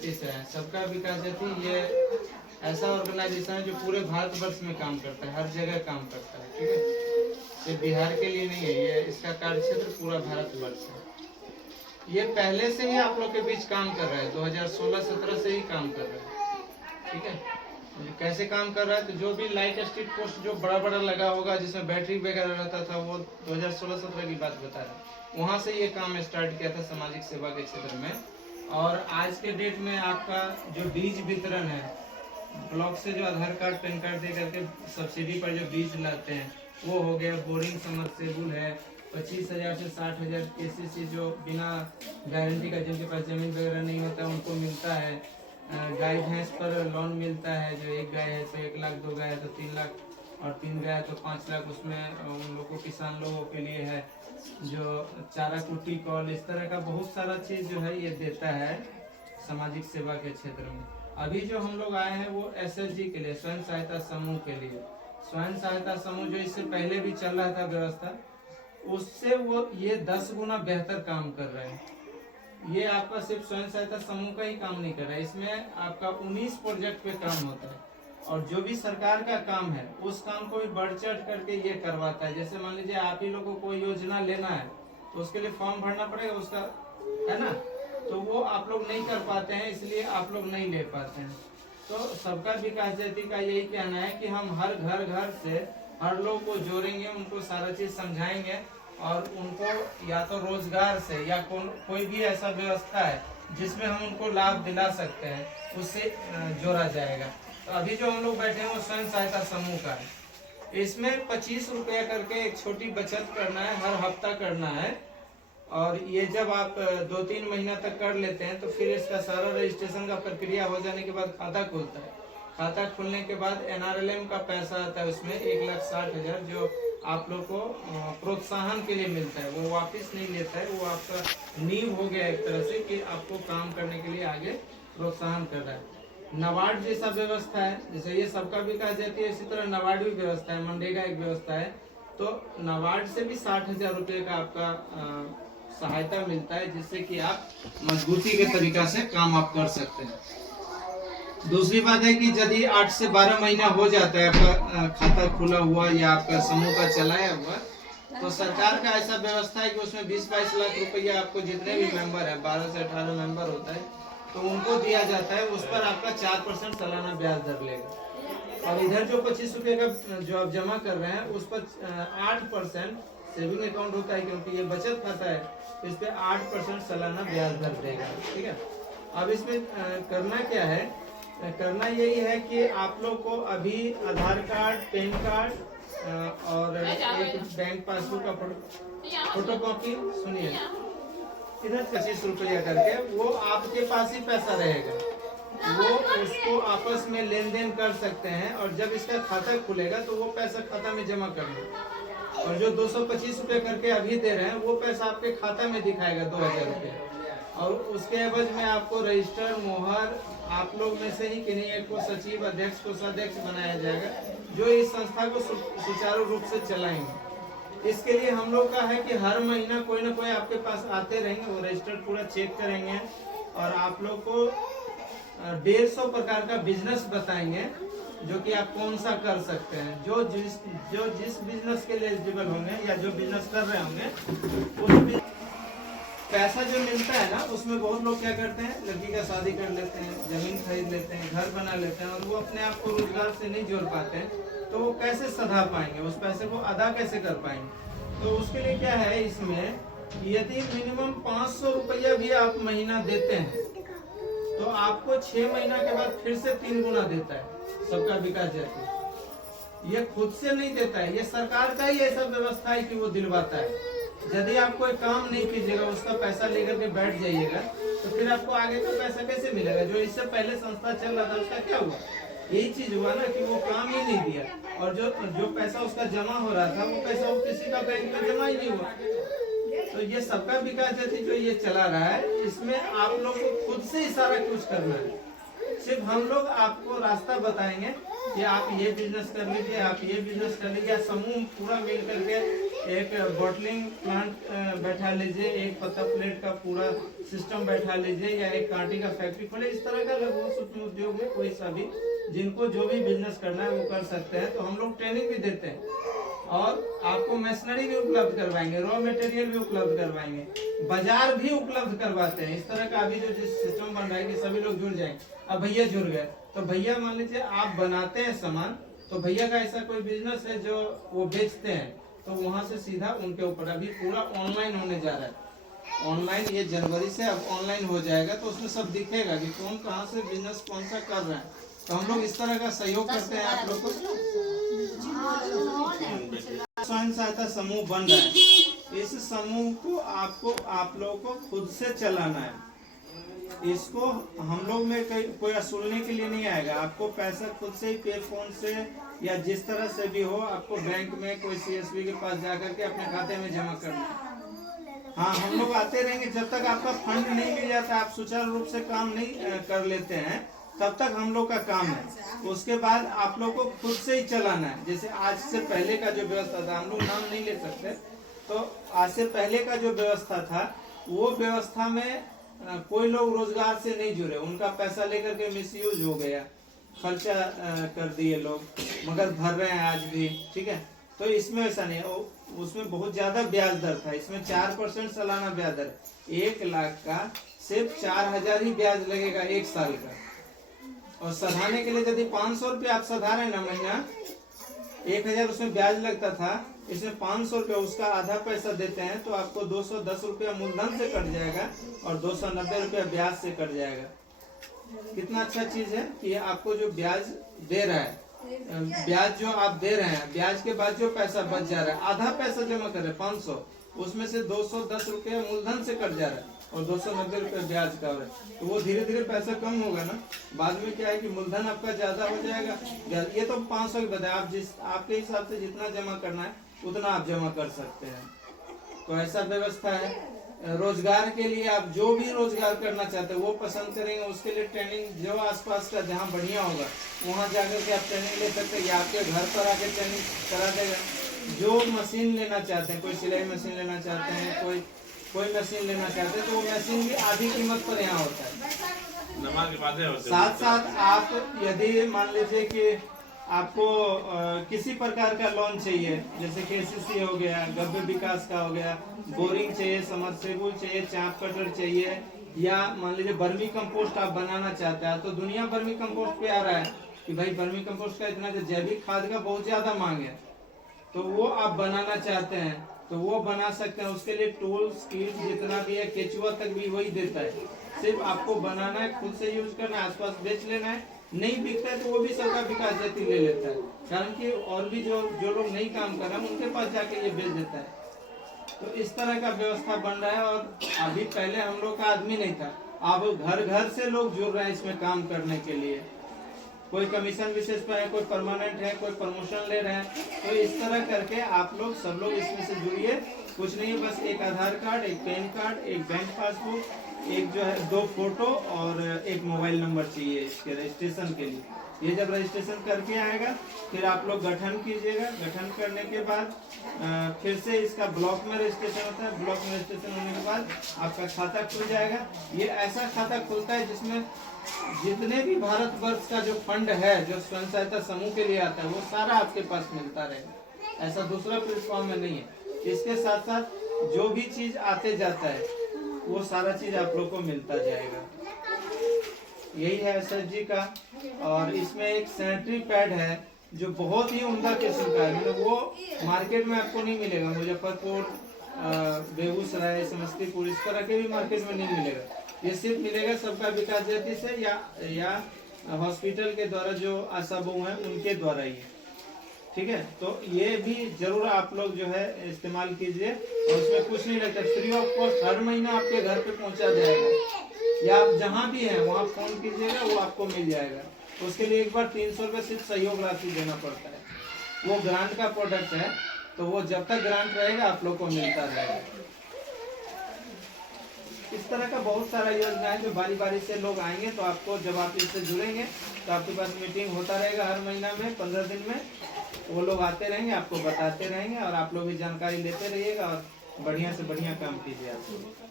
सबका विकास जैसी ये ऐसा ऑर्गेनाइजेशन है जो पूरे भारतवर्ष में काम करता है, हर जगह काम करता है। ठीक है, सिर्फ बिहार के लिए नहीं है, ये इसका कार्यक्षेत्र पूरा भारतवर्ष है। ये पहले से ही आप लोग के बीच काम कर रहा है, 2016-17 से ही काम कर रहा है। ठीक है, कैसे काम कर रहा है, तो जो भी लाइट स्ट्रीट पोस्ट जो बड़ा बड़ा लगा होगा जिसमें बैटरी वगैरह रहता था, वो 2016-17 की बात बता रहा है। वहाँ से ये काम स्टार्ट किया था सामाजिक सेवा के क्षेत्र में। और आज के डेट में आपका जो बीज वितरण है, ब्लॉक से जो आधार कार्ड पैन कार्ड दे करके सब्सिडी पर जो बीज लाते हैं वो हो गया। बोरिंग समरसेबुल है, 25,000 से 60,000 KCC जो बिना गारंटी का, जिनके पास जमीन वगैरह नहीं होता उनको मिलता है। गाय भैंस पर लोन मिलता है, जो एक गाय है तो 1 लाख, 2 गाय है तो 3 लाख, और 3 गाय है तो 5 लाख। उसमें उन लोगों किसान लोगों के लिए है जो चारा कुट्टी कॉल, इस तरह का बहुत सारा चीज जो है ये देता है सामाजिक सेवा के क्षेत्र में। अभी जो हम लोग आए हैं वो SSG के लिए, स्वयं सहायता समूह के लिए। स्वयं सहायता समूह जो इससे पहले भी चल रहा था व्यवस्था, उससे वो ये 10 गुना बेहतर काम कर रहे हैं। ये आपका सिर्फ स्वयं सहायता समूह का ही काम नहीं कर रहा है, इसमें आपका 19 प्रोजेक्ट पे काम होता है। और जो भी सरकार का काम है उस काम को भी बढ़ चढ़ करके ये करवाता है। जैसे मान लीजिए आप ही लोगों को कोई योजना लेना है तो उसके लिए फॉर्म भरना पड़ेगा उसका, है ना, तो वो आप लोग नहीं कर पाते हैं, इसलिए आप लोग नहीं ले पाते हैं। तो सबका विकास जयती का यही कहना है कि हम हर घर से हर लोग को जोड़ेंगे, उनको सारा चीज समझाएंगे और उनको या तो रोजगार से या कोई भी ऐसा व्यवस्था है जिसमें हम उनको लाभ दिला सकते हैं, उससे जोड़ा जाएगा। तो अभी जो हम लोग बैठे हैं वो स्वयं सहायता समूह का है। इसमें 25 रुपया करके एक छोटी बचत करना है, हर हफ्ता करना है। और ये जब आप 2-3 महीना तक कर लेते हैं तो फिर इसका सारा रजिस्ट्रेशन का प्रक्रिया हो जाने के बाद खाता खुलता है। खाता खुलने के बाद NRLM का पैसा आता है, उसमें 1,60,000 जो आप लोग को प्रोत्साहन के लिए मिलता है, वो वापस नहीं लेता है। वो आपका नींव हो गया एक तरह से कि आपको काम करने के लिए आगे प्रोत्साहन कर रहा है। नाबार्ड जैसा व्यवस्था है, जैसे ये सबका विकास जाती है, इसी तरह नाबार्ड भी व्यवस्था है, मनरेगा एक व्यवस्था है। तो नाबार्ड से भी 60,000 रुपये का आपका सहायता मिलता है, जिससे कि आप मजबूती के तरीका से काम आप कर सकते हैं। दूसरी बात है कि यदि 8 से 12 महीना हो जाता है आपका खाता खुला हुआ या आपका समूह का चलाया हुआ, तो सरकार का ऐसा व्यवस्था है कि उसमें 20-22 लाख रुपया आपको, जितने भी मेंबर है, 12 से 18 मेंबर होता है, तो उनको दिया जाता है। उस पर आपका 4% सालाना ब्याज दर लेगा। और इधर जो 25 रुपये का जो आप जमा कर रहे हैं उस पर 8% सेविंग अकाउंट होता है, क्योंकि ये बचत खाता है, इस पे 8% सालाना ब्याज दर देगा। ठीक है, अब इसमें करना क्या है, करना यही है कि आप लोग को अभी आधार कार्ड, पैन कार्ड और एक बैंक पासबुक का फोटोकॉपी, सुनिए, इधर 25 रुपया करके वो आपके पास ही पैसा रहेगा, वो उसको आपस में लेन देन कर सकते हैं। और जब इसका खाता खुलेगा तो वो पैसा खाता में जमा करना। और जो 225 रुपये करके अभी दे रहे हैं वो पैसा आपके खाता में दिखाएगा 2,000 रुपये। और उसके एवज में आपको रजिस्टर, मोहर, आप लोग में से ही किन्हीं एक को सचिव, अध्यक्ष को सदस्य बनाया जाएगा, जो इस संस्था को सुचारू रूप से चलाएंगे। इसके लिए हम लोग का है कि हर महीना कोई ना कोई आपके पास आते रहेंगे, वो रजिस्टर पूरा चेक करेंगे और आप लोग को 150 प्रकार का बिजनेस बताएंगे जो कि आप कौन सा कर सकते हैं। जो जिस बिजनेस के लिए एलिजिबल होंगे या जो बिजनेस कर रहे होंगे, उस पैसा जो मिलता है ना, उसमें बहुत लोग क्या करते हैं, लड़की का शादी कर लेते हैं, जमीन खरीद लेते हैं, घर बना लेते हैं, और वो अपने आप को रोजगार से नहीं जोड़ पाते हैं, तो वो कैसे सधा पाएंगे, उस पैसे को अदा कैसे कर पाएंगे। तो उसके लिए क्या है, इसमें यदि मिनिमम 500 रुपया भी आप महीना देते हैं तो आपको 6 महीना के बाद फिर से 3 गुना देता है सबका विकास जयती। ये खुद से नहीं देता है, ये सरकार का ही ऐसा व्यवस्था है कि वो दिलवाता है। यदि आप कोई काम नहीं कीजिएगा, उसका पैसा लेकर के बैठ जाइएगा, तो फिर आपको आगे का पैसा कैसे मिलेगा। जो इससे पहले संस्था चल रहा था उसका क्या हुआ, यही चीज हुआ ना कि वो काम ही नहीं दिया, और जो पैसा उसका जमा हो रहा था वो पैसा किसी का बैंक में जमा ही नहीं हुआ। तो ये सबका विकास जैसे जो ये चला रहा है, इसमें आप लोग को खुद से ही सारा कुछ करना है। सिर्फ हम लोग आपको रास्ता बताएंगे कि आप ये बिजनेस कर लीजिए, आप ये बिजनेस कर लीजिए। समूह पूरा मिल करके एक बॉटलिंग प्लांट बैठा लीजिए, एक पत्ता प्लेट का पूरा सिस्टम बैठा लीजिए, या एक कांटी का फैक्ट्री खोले। इस तरह का लघु सूक्ष्म उद्योग में कोई सा भी जिनको जो भी बिजनेस करना है वो कर सकते हैं। तो हम लोग ट्रेनिंग भी देते हैं और आपको मशीनरी भी उपलब्ध करवाएंगे, रॉ मटेरियल भी उपलब्ध करवाएंगे, बाजार भी उपलब्ध करवाते हैं। इस तरह का अभी जो सिस्टम बन रहा है कि सभी लोग जुड़ जाएंगे। अब भैया जुड़ गए तो भैया मान लीजिए आप बनाते हैं सामान, तो भैया का ऐसा कोई बिजनेस है जो वो बेचते हैं, तो वहां से सीधा उनके ऊपर अभी पूरा ऑनलाइन होने जा रहा है। ऑनलाइन ये जनवरी से अब ऑनलाइन हो जाएगा, तो उसमें सब दिखेगा कि कौन कहाँ से बिजनेस कौन सा कर रहा है। तो हम लोग इस तरह का सहयोग करते हैं आप लोग को। स्वयं सहायता समूह बन रहा है, इस समूह को आपको आप लोगों को खुद से चलाना है। इसको हम लोग में कोई असूलने के लिए नहीं आएगा। आपको पैसा खुद से ही पे फोन से या जिस तरह से भी हो, आपको बैंक में कोई सीएसबी के पास जाकर के अपने खाते में जमा करना है। हाँ, हम लोग आते रहेंगे जब तक आपका फंड नहीं मिल जाता, आप सुचारू रूप से काम नहीं कर लेते हैं, तब तक हम लोग का काम है। उसके बाद आप लोग को खुद से ही चलाना है। जैसे आज से पहले का जो व्यवस्था था, हम लोग नाम नहीं ले सकते, तो आज से पहले का जो व्यवस्था था, वो व्यवस्था में कोई लोग रोजगार से नहीं जुड़े, उनका पैसा लेकर के मिसयूज हो गया, खर्चा कर दिए लोग, मगर भर रहे हैं आज भी। ठीक है, तो इसमें ऐसा नहीं है। उसमें बहुत ज्यादा ब्याज दर था, इसमें 4% सालाना ब्याज दर। 1 लाख का सिर्फ 4000 ही ब्याज लगेगा 1 साल का। और सधाने के लिए यदि 500 रुपया आप सधा रहे ना महीना, 1000 उसमें ब्याज लगता था, इसमें 500 रुपया उसका आधा पैसा देते हैं, तो आपको 210 रुपया मूलधन से कट जाएगा और 290 रुपया ब्याज से कट जाएगा। कितना अच्छा चीज है कि आपको जो ब्याज दे रहा है, ब्याज जो आप दे रहे हैं, ब्याज के बाद जो पैसा बच जा रहा है, आधा पैसा जमा कर रहे 500, उसमें से 210 रुपया मूलधन से कट जा रहा है और 290 रुपया ब्याज का हो रहा है। तो वो धीरे धीरे पैसा कम होगा ना, बाद में क्या है कि मूलधन आपका ज्यादा हो जाएगा। ये तो 500 की बताया, आप आपके हिसाब से जितना जमा करना है उतना आप जमा कर सकते हैं। तो ऐसा व्यवस्था है। रोजगार के लिए आप जो भी रोजगार करना चाहते हैं वो पसंद करेंगे, उसके लिए ट्रेनिंग जो आसपास का जहाँ बढ़िया होगा वहाँ जाकर के आप ट्रेनिंग ले सकते हैं, या आपके घर पर आके ट्रेनिंग करा देगा। जो मशीन लेना चाहते हैं, कोई सिलाई मशीन लेना चाहते हैं, कोई मशीन लेना चाहते हैं, तो वो मशीन भी आधी कीमत पर यहाँ होता है। साथ साथ आप यदि मान लीजिए कि आपको किसी प्रकार का लोन चाहिए, जैसे केसीसी हो गया, गव्य विकास का हो गया, बोरिंग चाहिए, समरसेबुल चाहिए, चाप कटर चाहिए, या मान लीजिए बर्मी कंपोस्ट आप बनाना चाहते हैं, तो दुनिया बर्मी कंपोस्ट पे आ रहा है कि भाई बर्मी कंपोस्ट का इतना, जैविक खाद का बहुत ज्यादा मांग है, तो वो आप बनाना चाहते हैं तो वो बना सकते हैं। उसके लिए टूल्स किट जितना भी है, केचुआ तक भी वही देता है। सिर्फ आपको बनाना है, खुद से यूज करना है, आसपास बेच लेना है। नहीं बिकता है तो वो भी सरकार विकास जैती ले लेता है, कारण कि और भी जो लोग नहीं काम कर रहे हैं उनके पास जाके ये बेच देता है। तो इस तरह का व्यवस्था बन रहा है। और अभी पहले हम लोग का आदमी नहीं था, अब घर घर से लोग जुड़ रहे हैं इसमें काम करने के लिए। कोई कमीशन विशेष पे है, कोई परमानेंट है, कोई प्रमोशन ले रहे हैं। तो इस तरह करके आप लोग सब लोग इसमें से जुड़िए। कुछ नहीं, बस एक आधार कार्ड, एक पैन कार्ड, एक बैंक पासबुक, एक जो है 2 फोटो और एक मोबाइल नंबर चाहिए इसके रजिस्ट्रेशन के लिए। ये जब रजिस्ट्रेशन करके आएगा फिर आप लोग गठन कीजिएगा। गठन करने के बाद फिर से इसका ब्लॉक में रजिस्ट्रेशन होता है। ब्लॉक में रजिस्ट्रेशन होने के बाद आपका खाता खुल जाएगा। ये ऐसा खाता खुलता है जिसमें जितने भी भारतवर्ष का जो फंड है जो स्वयं सहायता समूह के लिए आता है वो सारा आपके पास मिलता रहेगा। ऐसा दूसरा प्लेटफॉर्म में नहीं है। इसके साथ साथ जो भी चीज आते जाता है वो सारा चीज आप लोग को मिलता जाएगा। यही है एसएस जी का। और इसमें एक सैनिटरी पैड है जो बहुत ही उम्दा किस्म का है, मतलब वो मार्केट में आपको नहीं मिलेगा। मुजफ्फरपुर, बेगूसराय, समस्तीपुर इस तरह के भी मार्केट में नहीं मिलेगा। ये सिर्फ मिलेगा सबका विकास जयती से या हॉस्पिटल के द्वारा जो आशा बहु है उनके द्वारा ही। ठीक है, तो ये भी जरूर आप लोग जो है इस्तेमाल कीजिए। और उसमें कुछ नहीं लगता, फ्री ऑफ कॉस्ट हर महीना आपके घर पे पहुंचा जाएगा, या आप जहाँ भी हैं वहाँ फोन कीजिएगा वो आपको मिल जाएगा। उसके लिए एक बार 300 रुपये सिर्फ सहयोग राशि देना पड़ता है। वो ग्रांट का प्रोडक्ट है, तो वो जब तक ग्रांट रहेगा आप लोग को मिलता रहेगा। इस तरह का बहुत सारा योजना है जो बारी बारी से लोग आएंगे, तो आपको जब आप इससे जुड़ेंगे तो आपके पास मीटिंग होता रहेगा हर महीना में 15 दिन में। वो लोग आते रहेंगे, आपको बताते रहेंगे और आप लोग भी जानकारी लेते रहिएगा और बढ़िया से बढ़िया काम कीजिए आप।